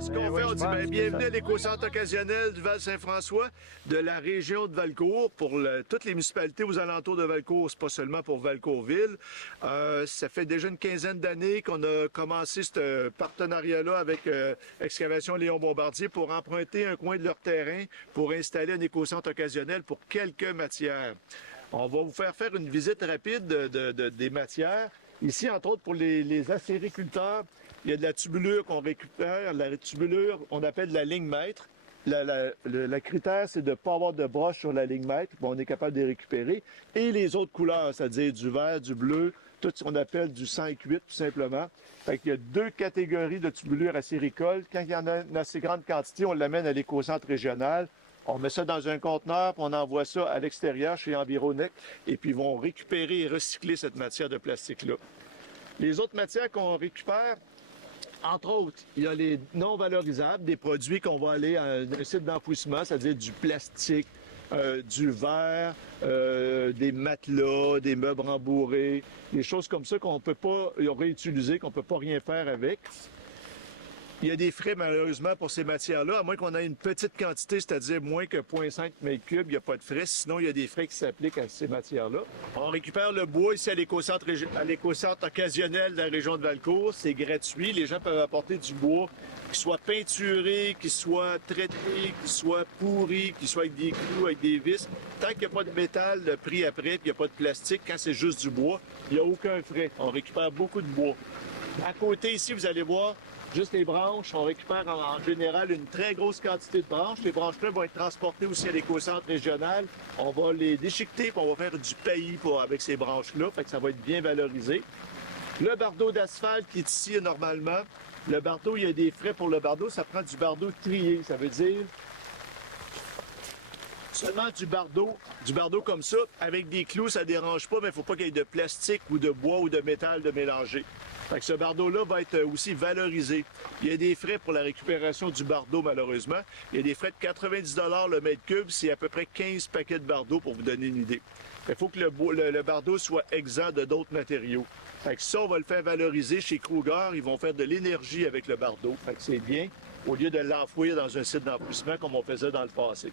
Qu'est-ce qu'on fait? On dit bienvenue à l'éco-centre occasionnel du Val-Saint-François, de la région de Valcourt, pour toutes les municipalités aux alentours de Valcourt. C'est pas seulement pour Valcourtville. Ça fait déjà une quinzaine d'années qu'on a commencé ce partenariat-là avec Excavation Léon Bombardier pour emprunter un coin de leur terrain pour installer un éco-centre occasionnel pour quelques matières. On va vous faire une visite rapide des matières. Ici, entre autres, pour les acériculteurs, il y a de la tubulure qu'on récupère. La tubulure, on appelle de la ligne mètre. Le critère, c'est de ne pas avoir de broche sur la ligne mètre. Bon, on est capable de les récupérer. Et les autres couleurs, c'est-à-dire du vert, du bleu, tout ce qu'on appelle du 5-8, tout simplement. Fait qu'il y a deux catégories de tubulure acéricole. Quand il y en a une assez grande quantité, on l'amène à l'éco-centre régional. On met ça dans un conteneur, puis on envoie ça à l'extérieur chez Environec, et puis ils vont récupérer et recycler cette matière de plastique-là. Les autres matières qu'on récupère, entre autres, il y a les non valorisables, des produits qu'on va aller à un site d'enfouissement, c'est-à-dire du plastique, du verre, des matelas, des meubles rembourrés, des choses comme ça qu'on peut pas réutiliser, qu'on peut pas rien faire avec. Il y a des frais, malheureusement, pour ces matières-là, à moins qu'on ait une petite quantité, c'est-à-dire moins que 0,5 m3, il n'y a pas de frais. Sinon, il y a des frais qui s'appliquent à ces matières-là. On récupère le bois ici à l'éco-centre occasionnel de la région de Valcourt. C'est gratuit. Les gens peuvent apporter du bois qui soit peinturé, qui soit traité, qui soit pourri, qui soit avec des clous, avec des vis. Tant qu'il n'y a pas de métal pris après, puis il n'y a pas de plastique, quand c'est juste du bois, il n'y a aucun frais. On récupère beaucoup de bois. À côté, ici, vous allez voir, juste les branches, on récupère en général une très grosse quantité de branches. Les branches-là vont être transportées aussi à l'éco-centre régional. On va les déchiqueter, puis on va faire du paillis avec ces branches-là, fait que ça va être bien valorisé. Le bardeau d'asphalte qui est ici normalement, le bardeau, il y a des frais pour le bardeau, ça prend du bardeau trié, ça veut dire seulement du bardeau comme ça, avec des clous, ça dérange pas, mais il ne faut pas qu'il y ait de plastique ou de bois ou de métal de mélanger. Fait que ce bardeau-là va être aussi valorisé. Il y a des frais pour la récupération du bardeau, malheureusement. Il y a des frais de 90 $ le mètre cube, c'est à peu près 15 paquets de bardeau pour vous donner une idée. Il faut que le bardeau soit exempt de d'autres matériaux. Fait que ça, on va le faire valoriser chez Kruger. Ils vont faire de l'énergie avec le bardeau. Fait que c'est bien, au lieu de l'enfouir dans un site d'enfouissement comme on faisait dans le passé.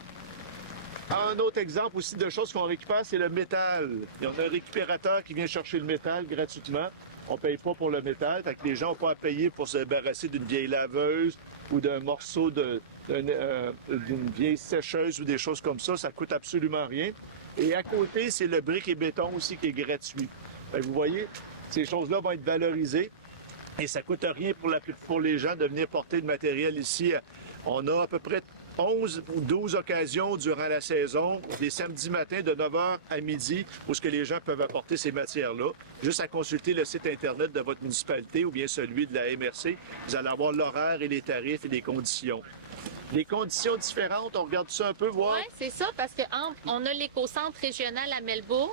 Un autre exemple aussi de choses qu'on récupère, c'est le métal. Il y en a un récupérateur qui vient chercher le métal gratuitement. On ne paye pas pour le métal, fait que les gens n'ont pas à payer pour se débarrasser d'une vieille laveuse ou d'un morceau d'une vieille sécheuse ou des choses comme ça. Ça coûte absolument rien. Et à côté, c'est le brique et béton aussi qui est gratuit. Fait que vous voyez, ces choses-là vont être valorisées et ça ne coûte rien pour les gens de venir porter le matériel ici. On a à peu près 11 ou 12 occasions durant la saison, des samedis matins de 9h à midi, où ce que les gens peuvent apporter ces matières-là. Juste à consulter le site Internet de votre municipalité ou bien celui de la MRC. Vous allez avoir l'horaire et les tarifs et les conditions. Les conditions différentes, on regarde ça un peu, voir. Oui, c'est ça, parce qu'on a l'éco-centre régional à Melbourne.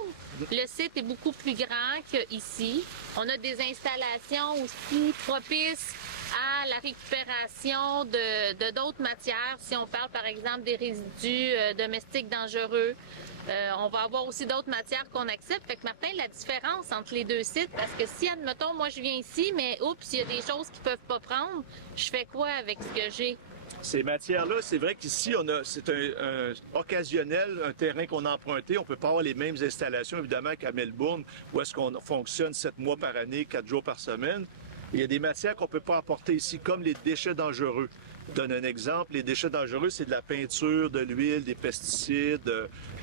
Le site est beaucoup plus grand qu'ici. On a des installations aussi propices à la récupération de d'autres matières. Si on parle par exemple des résidus domestiques dangereux, on va avoir aussi d'autres matières qu'on accepte. Fait que Martin, la différence entre les deux sites, parce que si, admettons, moi je viens ici, mais oups, il y a des choses qu'ils peuvent pas prendre, je fais quoi avec ce que j'ai? Ces matières-là, c'est vrai qu'ici, c'est un occasionnel, un terrain qu'on a emprunté. On ne peut pas avoir les mêmes installations, évidemment, qu'à Melbourne, où est-ce qu'on fonctionne 7 mois par année, 4 jours par semaine. Il y a des matières qu'on ne peut pas apporter ici, comme les déchets dangereux. Je donne un exemple. Les déchets dangereux, c'est de la peinture, de l'huile, des pesticides,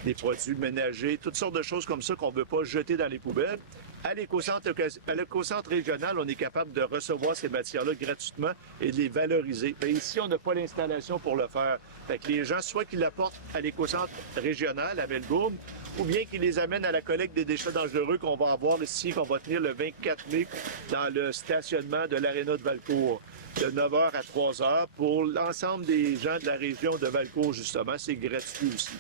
des produits ménagers, toutes sortes de choses comme ça qu'on ne veut pas jeter dans les poubelles. À l'éco-centre régional, on est capable de recevoir ces matières-là gratuitement et de les valoriser. Mais ici, on n'a pas l'installation pour le faire. Fait que les gens, soit qu'ils l'apportent à l'éco-centre régional à Melbourne, ou bien qu'ils les amènent à la collecte des déchets dangereux qu'on va avoir ici, qu'on va tenir le 24 mai dans le stationnement de l'Aréna de Valcourt, de 9h à 3h. Pour l'ensemble des gens de la région de Valcourt, justement, c'est gratuit aussi.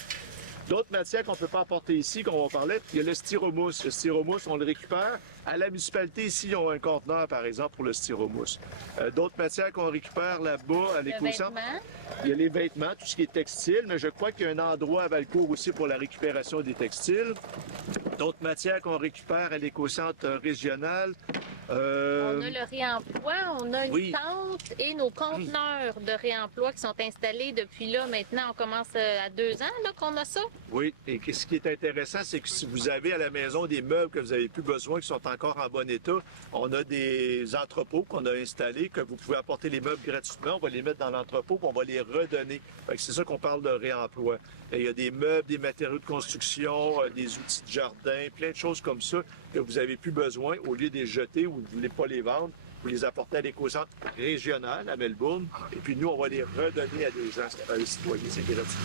D'autres matières qu'on ne peut pas apporter ici, qu'on va parler, il y a le styromousse. Le styromousse, on le récupère. À la municipalité, ici, ils ont un conteneur, par exemple, pour le styromousse. D'autres matières qu'on récupère là-bas, à l'éco-centre, il y a les vêtements, tout ce qui est textile, mais je crois qu'il y a un endroit à Valcourt aussi pour la récupération des textiles. D'autres matières qu'on récupère à l'éco-centre régional, On a le réemploi, on a une tente et nos conteneurs de réemploi qui sont installés depuis là. Maintenant, on commence à 2 ans là, qu'on a ça. Oui, et ce qui est intéressant, c'est que si vous avez à la maison des meubles que vous n'avez plus besoin, qui sont encore en bon état, on a des entrepôts qu'on a installés, que vous pouvez apporter les meubles gratuitement. On va les mettre dans l'entrepôt, puis on va les redonner. C'est ça qu'on parle de réemploi. Et il y a des meubles, des matériaux de construction, des outils de jardin, plein de choses comme ça que vous n'avez plus besoin. Au lieu de les jeter ou de ne voulez pas les vendre, vous les apportez à l'éco-centre régional à Melbourne. Et puis nous, on va les redonner à des gens, à des citoyens. C'est gratuit.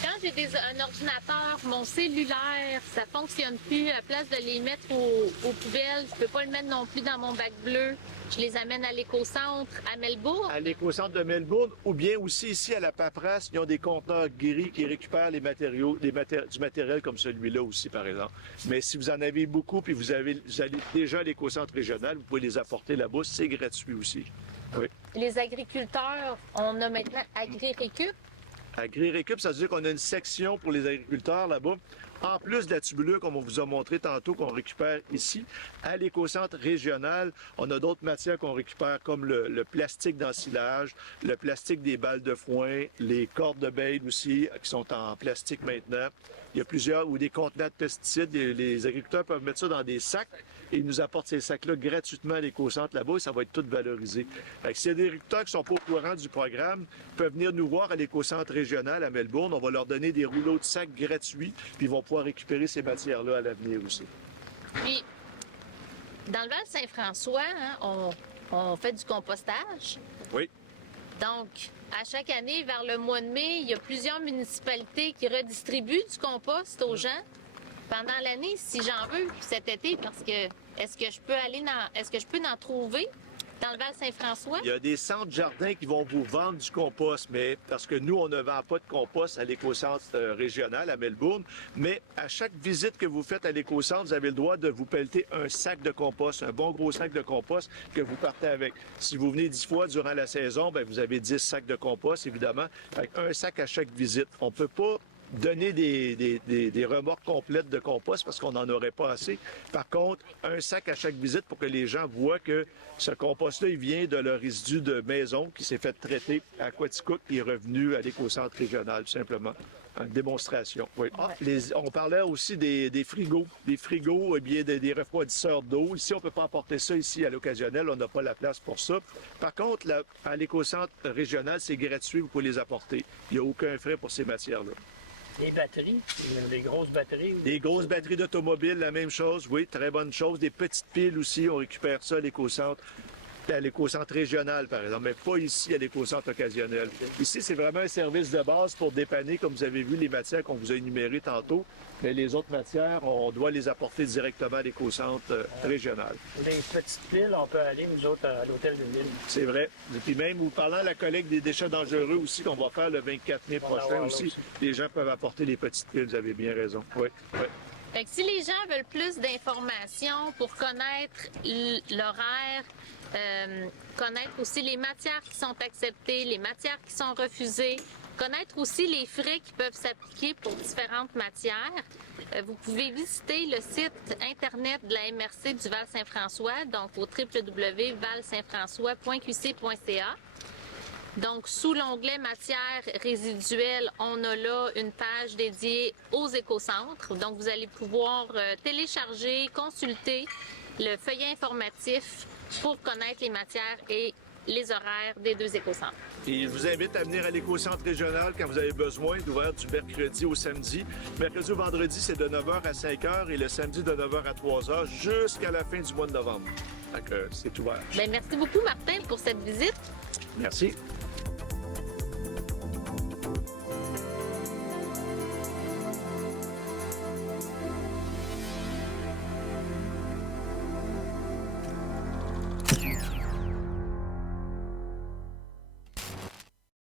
Quand j'ai un ordinateur, mon cellulaire, ça fonctionne plus. À place de les mettre aux poubelles, je peux pas le mettre non plus dans mon bac bleu. Je les amène à l'éco-centre à Melbourne. À l'éco-centre de Melbourne, ou bien aussi ici à la paperasse, ils ont des conteneurs gris qui récupèrent les matériaux, du matériel comme celui-là aussi, par exemple. Mais si vous en avez beaucoup puis vous allez déjà à l'éco-centre régional, vous pouvez les apporter là-bas. C'est gratuit aussi. Oui. Les agriculteurs, on a maintenant Agri-Récup. Agri-Récup, ça veut dire qu'on a une section pour les agriculteurs là-bas. En plus de la tubulure, comme on vous a montré tantôt, qu'on récupère ici, à l'éco-centre régional, on a d'autres matières qu'on récupère, comme le plastique d'ensilage, le plastique des balles de foin, les cordes de bait aussi, qui sont en plastique maintenant. Il y a plusieurs, ou des contenants de pesticides. Les agriculteurs peuvent mettre ça dans des sacs et ils nous apportent ces sacs-là gratuitement à l'éco-centre là-bas et ça va être tout valorisé. Fait que s'il y a des agriculteurs qui ne sont pas au courant du programme, ils peuvent venir nous voir à l'éco-centre régional à Melbourne. On va leur donner des rouleaux de sacs gratuits puis ils vont pouvoir récupérer ces matières-là à l'avenir aussi. Puis, dans le Val-Saint-François, hein, on fait du compostage. Oui. Donc, à chaque année, vers le mois de mai, il y a plusieurs municipalités qui redistribuent du compost aux gens. Pendant l'année, si j'en veux, cet été, parce que est-ce que je peux en trouver dans le Val-Saint-François? Il y a des centres jardins qui vont vous vendre du compost, mais parce que nous, on ne vend pas de compost à l'éco-centre régional à Melbourne, mais à chaque visite que vous faites à l'éco-centre, vous avez le droit de vous pelleter un sac de compost, un bon gros sac de compost que vous partez avec. Si vous venez 10 fois durant la saison, bien, vous avez 10 sacs de compost, évidemment, avec un sac à chaque visite. On ne peut pas donner des remorques complètes de compost parce qu'on n'en aurait pas assez. Par contre, un sac à chaque visite pour que les gens voient que ce compost-là, il vient de leur résidu de maison qui s'est fait traiter à Quaticook et est revenu à l'éco-centre régional, tout simplement. Une démonstration, oui. On parlait aussi des frigos. Des frigos, eh bien, des refroidisseurs d'eau. Ici, on ne peut pas apporter ça ici à l'occasionnel. On n'a pas la place pour ça. Par contre, à l'éco-centre régional, c'est gratuit. Vous pouvez les apporter. Il n'y a aucun frais pour ces matières-là. Des batteries, des grosses batteries. Des grosses batteries d'automobile, la même chose, oui, très bonne chose. Des petites piles aussi, on récupère ça à l'éco-centre régional, par exemple, mais pas ici à l'éco-centre occasionnel. Ici, c'est vraiment un service de base pour dépanner, comme vous avez vu, les matières qu'on vous a énumérées tantôt. Mais les autres matières, on doit les apporter directement à l'éco-centre régional. Les petites piles, on peut aller, nous autres, à l'hôtel de ville. C'est vrai. Et puis même, vous parlant de la collecte des déchets dangereux aussi, qu'on va faire le 24 mai prochain aussi, les gens peuvent apporter les petites piles, vous avez bien raison. Oui, oui. Fait que si les gens veulent plus d'informations pour connaître l'horaire, connaître aussi les matières qui sont acceptées, les matières qui sont refusées, connaître aussi les frais qui peuvent s'appliquer pour différentes matières, vous pouvez visiter le site Internet de la MRC du Val-Saint-François, donc au www.valsaintfrançois.qc.ca. Donc, sous l'onglet matières résiduelles, on a là une page dédiée aux écocentres. Donc, vous allez pouvoir télécharger, consulter le feuillet informatif pour connaître les matières et les horaires des 2 écocentres. Et je vous invite à venir à l'éco-centre régional quand vous avez besoin, d'ouvert du mercredi au samedi. Mercredi au vendredi, c'est de 9h à 5h et le samedi de 9h à 3h jusqu'à la fin du mois de novembre. Donc, c'est ouvert. Bien, merci beaucoup, Martin, pour cette visite. Merci.